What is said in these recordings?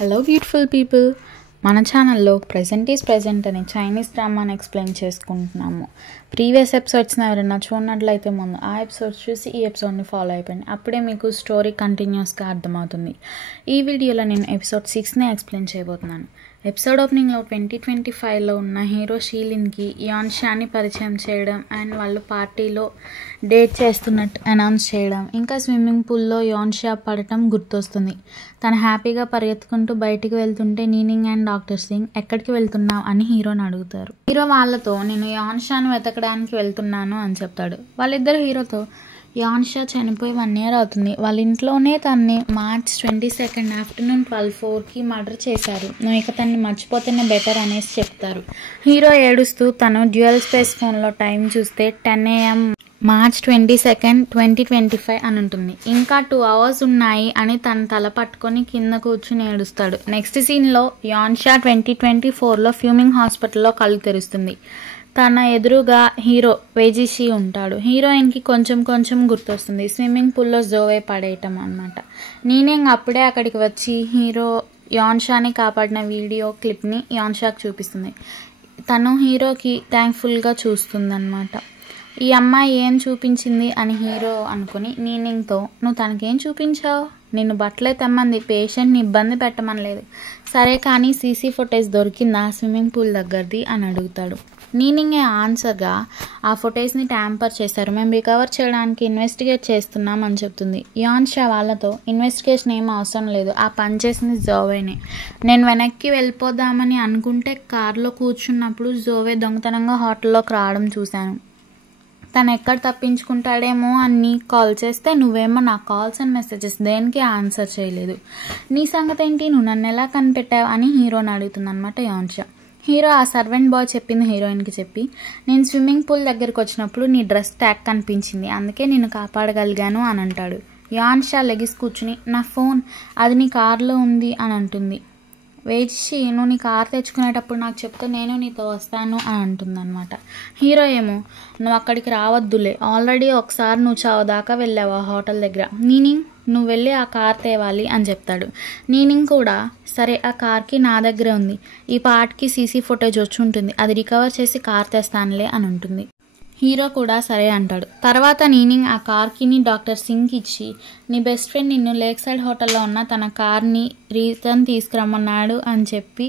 Hello beautiful people, మన ఛానల్లో present is present అనే చైనీస్ డ్రామాని ఎక్స్ప్లెయిన్ చేసుకుంటున్నాము. ప్రీవియస్ ఎపిసోడ్స్ని ఎవరైనా చూడనట్లయితే ముందు ఆ ఎపిసోడ్స్ చూసి ఈ ఎపిసోడ్ని ఫాలో అయిపోయింది. అప్పుడే మీకు స్టోరీ కంటిన్యూస్గా అర్థమవుతుంది. ఈ వీడియోలో నేను ఎపిసోడ్ 6ని ఎక్స్ప్లెయిన్ చేయబోతున్నాను. ఎపిసోడ్ ఓపెనింగ్లో 2025లో ఉన్న హీరో షీలిన్కి యాన్షాని పరిచయం చేయడం అండ్ వాళ్ళు పార్టీలో డేట్ చేస్తున్నట్టు అనౌన్స్ చేయడం, ఇంకా స్విమ్మింగ్ పూల్లో యాన్షా పడటం గుర్తొస్తుంది. తను హ్యాపీగా పరిగెత్తుకుంటూ బయటికి వెళ్తుంటే నీనింగ్ అండ్ డాక్టర్ సింగ్ ఎక్కడికి వెళ్తున్నావు అని హీరోని అడుగుతారు. హీరో వాళ్ళతో నేను యాన్షాను వెతకడానికి వెళ్తున్నాను అని చెప్తాడు. వాళ్ళిద్దరు హీరోతో యాన్షా చనిపోయి 1 year అవుతుంది, వాళ్ళ ఇంట్లోనే తన్ని March 22 ఆఫ్టర్నూన్ 12:04కి మర్డర్ చేశారు, నువ్వు ఇక తన్ని మర్చిపోతేనే బెటర్ అనేసి చెప్తారు. హీరో ఏడుస్తూ తను డ్యూయల్ స్పేస్ ఫోన్లో టైం చూస్తే 10 AM March 22, 2025 అని ఉంటుంది. ఇంకా 2 hours ఉన్నాయి అని తన తల పట్టుకొని కింద కూర్చుని ఏడుస్తాడు. నెక్స్ట్ సీన్లో యాన్షా 2024లో ఫ్యూమింగ్ హాస్పిటల్లో కళ్ళు తెరుస్తుంది. తన ఎదురుగా హీరో వేజిషి ఉంటాడు. హీరోయిన్కి కొంచెం గుర్తొస్తుంది. స్విమ్మింగ్ పూల్లో జోవే పడేయటం అనమాట. నీనింగ్ అప్పుడే అక్కడికి వచ్చి హీరో యాన్షాని కాపాడిన వీడియో క్లిప్ని యాన్షాకి చూపిస్తుంది. తను హీరోకి థ్యాంక్ఫుల్గా చూస్తుంది అనమాట. ఈ అమ్మాయి ఏం చూపించింది అని హీరో అనుకుని నీనింగ్తో, నువ్వు తనకేం చూపించావు, నిన్ను బట్టలే తెమ్మంది, పేషెంట్ని ఇబ్బంది పెట్టమనలేదు, సరే కానీ సీసీ ఫుటేజ్ దొరికిందా స్విమ్మింగ్ పూల్ దగ్గరది అని అడుగుతాడు. నీనింగే ఆన్సర్గా ఆ ఫుటేజ్ని ట్యాంపర్ చేశారు, మేము రికవర్ చేయడానికి ఇన్వెస్టిగేట్ చేస్తున్నాం అని చెప్తుంది. యాన్షా వాళ్ళతో ఇన్వెస్టిగేషన్ ఏం అవసరం లేదు, ఆ పని చేసింది జోవేనే, నేను వెనక్కి వెళ్ళిపోదామని అనుకుంటే కార్లో కూర్చున్నప్పుడు జోవే దొంగతనంగా హోటల్లోకి రావడం చూశాను, తను ఎక్కడ తప్పించుకుంటాడేమో అని నీకు కాల్ చేస్తే నువ్వేమో నా కాల్స్ అండ్ మెసేజెస్ దేనికి ఆన్సర్ చేయలేదు, నీ సంగతి ఏంటి, నువ్వు నన్ను ఎలా కనిపెట్టావు అని హీరోని అడుగుతుంది అనమాట యాన్షా. హీరో ఆ సర్వెంట్ బాయ్ చెప్పింది హీరోయిన్కి చెప్పి, నేను స్విమ్మింగ్ పూల్ దగ్గరికి వచ్చినప్పుడు నీ డ్రెస్ ట్యాగ్ కనిపించింది, అందుకే నేను కాపాడగలిగాను అని అంటాడు. యాన్షా లెగిసి కూర్చుని నా ఫోన్ అది నీ కార్లో ఉంది అని అంటుంది. వేచి నువ్వు నీ కార్ తెచ్చుకునేటప్పుడు నాకు చెప్తే నేను నీతో వస్తాను అని అంటుంది అనమాట. హీరో ఏమో నువ్వు అక్కడికి రావద్దులే, ఆల్రెడీ ఒకసారి నువ్వు చావుదాకా వెళ్ళావు ఆ హోటల్ దగ్గర, నీనింగ్ నువ్వు వెళ్ళి ఆ కార్ తేవాలి అని చెప్తాడు. నీనింగ్ కూడా సరే ఆ కార్కి నా దగ్గరే ఉంది, ఈ పార్ట్కి సీసీ ఫుటేజ్ వచ్చి ఉంటుంది, అది రికవర్ చేసి కార్ తెస్తానులే అని ఉంటుంది. హీరో కూడా సరే అంటాడు. తర్వాత నీనింగ్ ఆ కార్కి డాక్టర్ సింగ్కి ఇచ్చి, నీ బెస్ట్ ఫ్రెండ్ నిన్ను లేక్ సైడ్ హోటల్లో ఉన్న తన కార్ని రిటర్న్ తీసుకురమ్మన్నాడు అని చెప్పి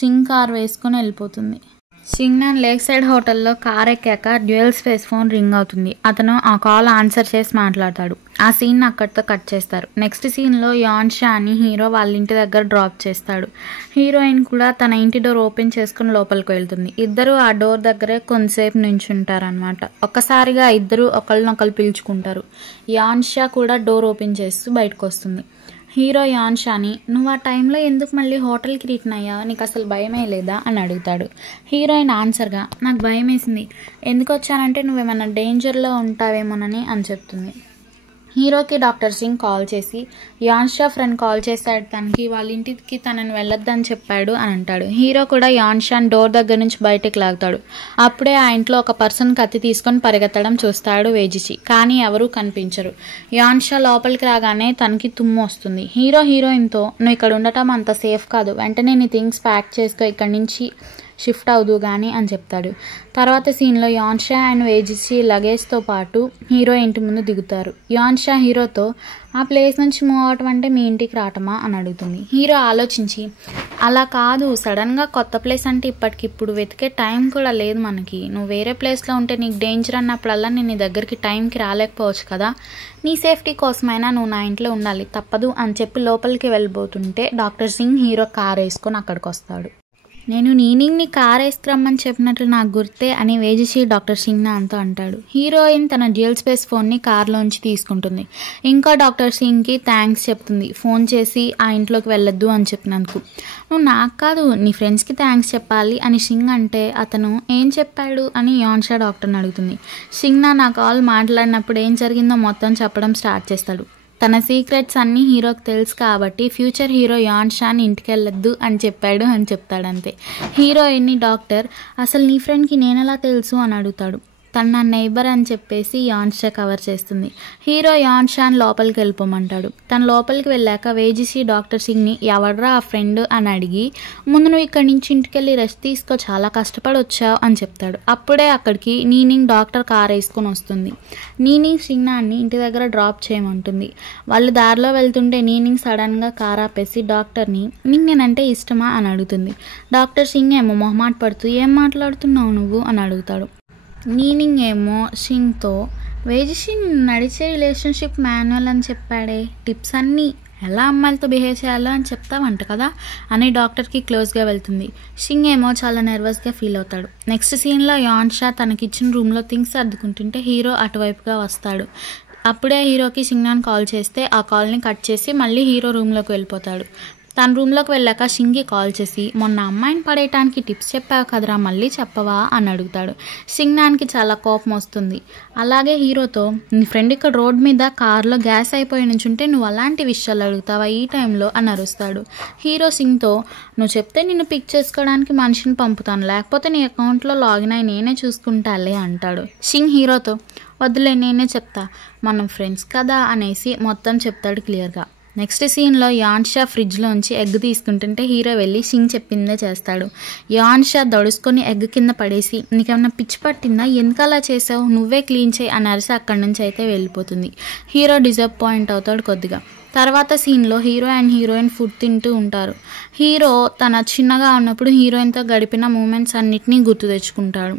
సింగ్ కార్ వేసుకొని వెళ్ళిపోతుంది. సింగ్నాన్ లేక్ సైడ్ హోటల్లో కార్ ఎక్కాక డ్యూయల్ స్పేస్ ఫోన్ రింగ్ అవుతుంది. అతను ఆ కాల్ ఆన్సర్ చేసి మాట్లాడతాడు. ఆ సీన్ అక్కడితో కట్ చేస్తారు. నెక్స్ట్ సీన్లో యాన్షాని హీరో వాళ్ళ ఇంటి దగ్గర డ్రాప్ చేస్తాడు. హీరోయిన్ కూడా తన ఇంటి డోర్ ఓపెన్ చేసుకుని లోపలికి వెళ్తుంది. ఇద్దరు ఆ డోర్ దగ్గరే కొంతసేపు నించుంటారనమాట. ఒక్కసారిగా ఇద్దరు ఒకరినొకరు పిలుచుకుంటారు. యాన్షా కూడా డోర్ ఓపెన్ చేస్తూ బయటకు వస్తుంది. హీరో యాన్షాని నువ్వు ఆ టైంలో ఎందుకు మళ్ళీ హోటల్కి రిటర్న్ అయ్యావు, నీకు అసలు భయమే లేదా అని అడుగుతాడు. హీరోయిన్ ఆన్సర్గా నాకు భయం వేసింది, ఎందుకు వచ్చానంటే నువ్వేమన్నా డేంజర్లో ఉంటావేమోనని అని చెప్తుంది. హీరోకి డాక్టర్ సింగ్ కాల్ చేసి యాన్షా ఫ్రెండ్ కాల్ చేశాడు తనకి, వాళ్ళ ఇంటికి తనని వెళ్ళొద్దని చెప్పాడు అని అంటాడు. హీరో కూడా యాన్షాని డోర్ దగ్గర నుంచి బయటకు లాగుతాడు. అప్పుడే ఆ ఇంట్లో ఒక పర్సన్ కత్తి తీసుకొని పరిగెత్తడం చూస్తాడు వేజిషి, కానీ ఎవరూ కనిపించరు. యాన్షా లోపలికి రాగానే తనకి తుమ్ము వస్తుంది. హీరోయిన్తో నువ్వు ఇక్కడ ఉండటం అంత సేఫ్ కాదు, వెంటనే నీ థింగ్స్ ప్యాక్ చేసుకో, ఇక్కడి నుంచి షిఫ్ట్ అవుదు కానీ అని చెప్తాడు. తర్వాత సీన్లో యాన్షా అండ్ వేజిషి లగేజ్తో పాటు హీరో ఇంటి ముందు దిగుతారు. యాన్షా హీరోతో ఆ ప్లేస్ నుంచి మూవ్ అవటం అంటే మీ ఇంటికి రావటమా అని అడుగుతుంది. హీరో ఆలోచించి అలా కాదు, సడన్గా కొత్త ప్లేస్ అంటే ఇప్పటికిప్పుడు వెతికే టైం కూడా లేదు మనకి, నువ్వు వేరే ప్లేస్లో ఉంటే నీకు డేంజర్ అన్నప్పుడల్లా నేను నీ దగ్గరికి టైంకి రాలేకపోవచ్చు కదా, నీ సేఫ్టీ కోసమైనా నువ్వు నా ఇంట్లో ఉండాలి, తప్పదు అని చెప్పి లోపలికి వెళ్ళిపోతుంటే డాక్టర్ సింగ్ హీరో కార్ వేసుకొని అక్కడికి వస్తాడు. నేను నీనింగ్ని కార్ వేసుకురమ్మని చెప్పినట్లు నాకు గుర్తే అని వేజిషి డాక్టర్ సింగ్నాన్తో అంటాడు. హీరోయిన్ తన డ్యూయల్ స్పేస్ ఫోన్ని కార్లోంచి తీసుకుంటుంది. ఇంకా డాక్టర్ సింగ్కి థ్యాంక్స్ చెప్తుంది, ఫోన్ చేసి ఆ ఇంట్లోకి వెళ్ళొద్దు అని చెప్పినందుకు. నువ్వు నాకు కాదు నీ ఫ్రెండ్స్కి థ్యాంక్స్ చెప్పాలి అని సింగ్ అంటే అతను ఏం చెప్పాడు అని యాన్షా డాక్టర్ని అడుగుతుంది. సింగ్నా నా కాల్ మాట్లాడినప్పుడు ఏం జరిగిందో మొత్తం చెప్పడం స్టార్ట్ చేస్తాడు. తన సీక్రెట్స్ అన్నీ హీరోకి తెలుసు కాబట్టి ఫ్యూచర్ హీరో యాన్షాని ఇంటికి వెళ్ళొద్దు అని చెప్పాడు అని చెప్తాడంతే. హీరోయిన్ని డాక్టర్ అసలు నీ ఫ్రెండ్కి నేనెలా తెలుసు అని అడుగుతాడు. తను నా నైబర్ అని చెప్పేసి యాన్షా కవర్ చేస్తుంది. హీరో యాన్షాన్ లోపలికి వెళ్ళిపోమంటాడు. తను లోపలికి వెళ్ళాక వేజిసి డాక్టర్ సింగ్ని ఎవడ్రా ఆ ఫ్రెండ్ అని అడిగి, ముందు నువ్వు ఇక్కడి నుంచి ఇంటికెళ్ళి రెస్ట్ తీసుకో, చాలా కష్టపడి వచ్చావు అని చెప్తాడు. అప్పుడే అక్కడికి నీనింగ్ డాక్టర్ కార్ వేసుకొని వస్తుంది. నీనింగ్ సింగ్నాన్ని ఇంటి దగ్గర డ్రాప్ చేయమంటుంది. వాళ్ళు దారిలో వెళ్తుంటే నీనింగ్ సడన్గా కార్ ఆపేసి డాక్టర్ని, నీకు నేనంటే ఇష్టమా అని అడుగుతుంది. డాక్టర్ సింగ్ ఏమో మొహమాట పడుతూ, ఏం మాట్లాడుతున్నావు నువ్వు అని అడుగుతాడు. నీనింగ్ ఏమో సింగ్తో, వేజిసి నడిచే రిలేషన్షిప్ మాన్యువల్ అని చెప్పాడే, టిప్స్ అన్నీ ఎలా అమ్మాయిలతో బిహేవ్ చేయాలో అని చెప్తావంట కదా అని డాక్టర్కి క్లోజ్గా వెళ్తుంది. సింగ్ ఏమో చాలా నర్వస్గా ఫీల్ అవుతాడు. నెక్స్ట్ సీన్లో యాన్షా తనకిచ్చిన రూమ్లో థింగ్స్ సర్దుకుంటుంటే హీరో అటువైపుగా వస్తాడు. అప్పుడే హీరోకి సింగ్నాన్ కాల్ చేస్తే ఆ కాల్ని కట్ చేసి మళ్ళీ హీరో రూమ్లోకి వెళ్ళిపోతాడు. తన రూమ్లోకి వెళ్ళాక సింగ్కి కాల్ చేసి, మొన్న అమ్మాయిని పడేయటానికి టిప్స్ చెప్పావు కదరా, మళ్ళీ చెప్పవా అని అడుగుతాడు. సింగ్నాన్కి చాలా కోపం వస్తుంది. అలాగే హీరోతో, నీ ఫ్రెండ్ ఇక్కడ రోడ్ మీద కార్లో గ్యాస్ అయిపోయి నుంచుంటే నువ్వు అలాంటి విషయాలు అడుగుతావా ఈ టైంలో అని అరుస్తాడు. హీరో సింగ్తో, నువ్వు చెప్తే నిన్ను పిక్ చేసుకోవడానికి మనిషిని పంపుతాను, లేకపోతే నీ అకౌంట్లో లాగిన్ అయి నేనే చూసుకుంటాలే అంటాడు. సింగ్ హీరోతో, వద్దులే నేనే చెప్తా, మనం ఫ్రెండ్స్ కదా అనేసి మొత్తం చెప్తాడు క్లియర్గా. నెక్స్ట్ సీన్లో యాన్షా ఫ్రిడ్జ్లోంచి ఎగ్ తీసుకుంటుంటే హీరో వెళ్ళి సింగ్ చెప్పిందే చేస్తాడు. యాన్షా దడుచుకొని ఎగ్ కింద పడేసి, నీకేమన్నా పిచ్చి పట్టిందా, ఎందుకు అలా చేసావు, నువ్వే క్లీన్ చేయి అని అరిసి అక్కడి నుంచి అయితే వెళ్ళిపోతుంది. హీరో డిసప్పాయింట్ అవుతాడు కొద్దిగా. తర్వాత సీన్లో హీరో అండ్ హీరోయిన్ ఫుడ్ తింటూ ఉంటారు. హీరో తన చిన్నగా ఉన్నప్పుడు హీరోయిన్తో గడిపిన మూమెంట్స్ అన్నిటినీ గుర్తు తెచ్చుకుంటాడు.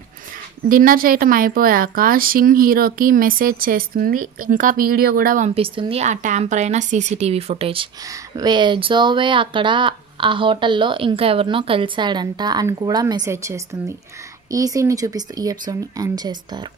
డిన్నర్ చేయటం అయిపోయాక సింగ్ హీరోకి మెసేజ్ చేస్తుంది, ఇంకా వీడియో కూడా పంపిస్తుంది, ఆ ట్యాంపర్ అయిన సీసీటీవీ ఫుటేజ్. జోవే అక్కడ ఆ హోటల్లో ఇంకా ఎవరినో కలిశాడంట అని కూడా మెసేజ్ చేస్తుంది. ఈ సీన్ని చూపిస్తూ ఈ ఎపిసోడ్ని ఎండ్ చేస్తారు.